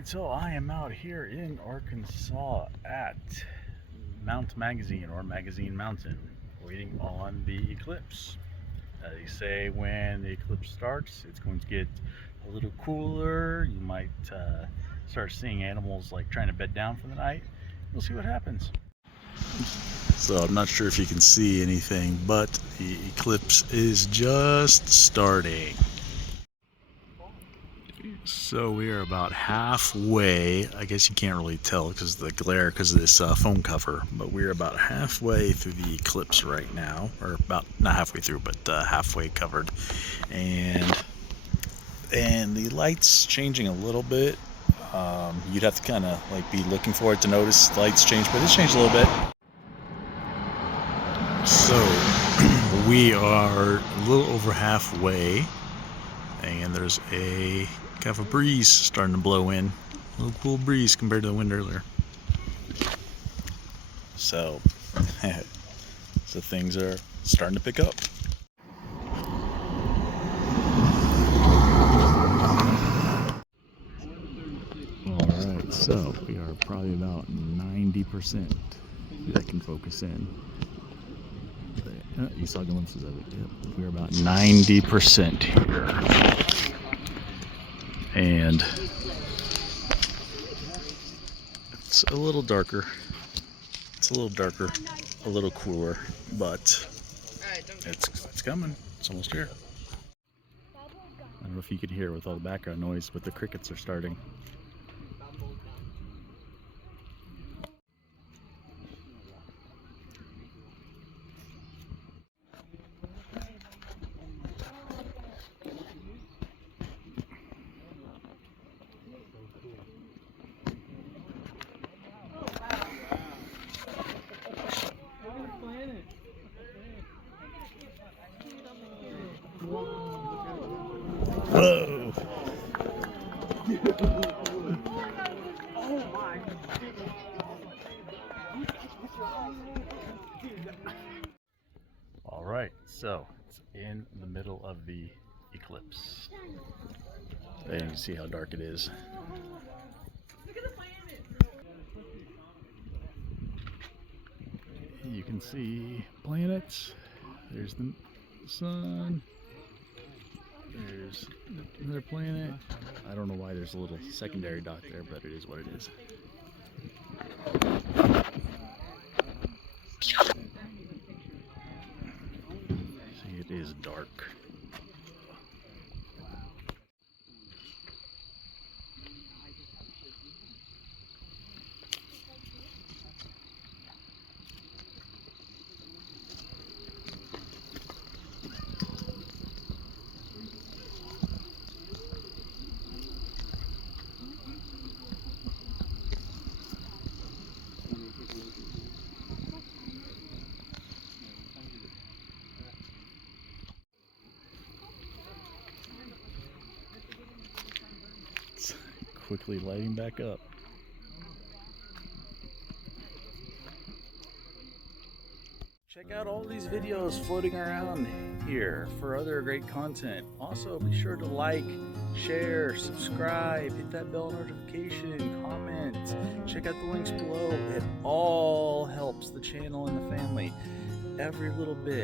Alright, so I am out here in Arkansas at Mount Magazine or Magazine Mountain, waiting on the eclipse. They say when the eclipse starts, it's going to get a little cooler. You might start seeing animals like trying to bed down for the night. We'll see what happens. So I'm not sure if you can see anything, but the eclipse is just starting. So we are about halfway. I guess you can't really tell because of the glare because of this foam cover, but we're about halfway through the eclipse right now, or about not halfway through, but halfway covered, and the light's changing a little bit. You'd have to kind of like be looking for it to notice the lights change, but it's changed a little bit. So we are a little over halfway, and there's a kind of a breeze starting to blow in. A little cool breeze compared to the wind earlier. So, so things are starting to pick up. Alright, so we are probably about 90%. That can focus in. You saw glimpses of it. Yep. We're about 90% here. And it's a little darker. It's a little darker, a little cooler, but it's coming. It's almost here. I don't know if you can hear with all the background noise, but the crickets are starting. Whoa! All right, so it's in the middle of the eclipse. There you can see how dark it is. You can see planets. There's the sun. There's another planet. I don't know why there's a little secondary dot there, but it is what it is. See, it is dark. Quickly lighting back up. Check out all these videos floating around here for other great content. Also, be sure to like, share, subscribe, hit that bell notification, comment, check out the links below. It all helps the channel and the family. Every little bit.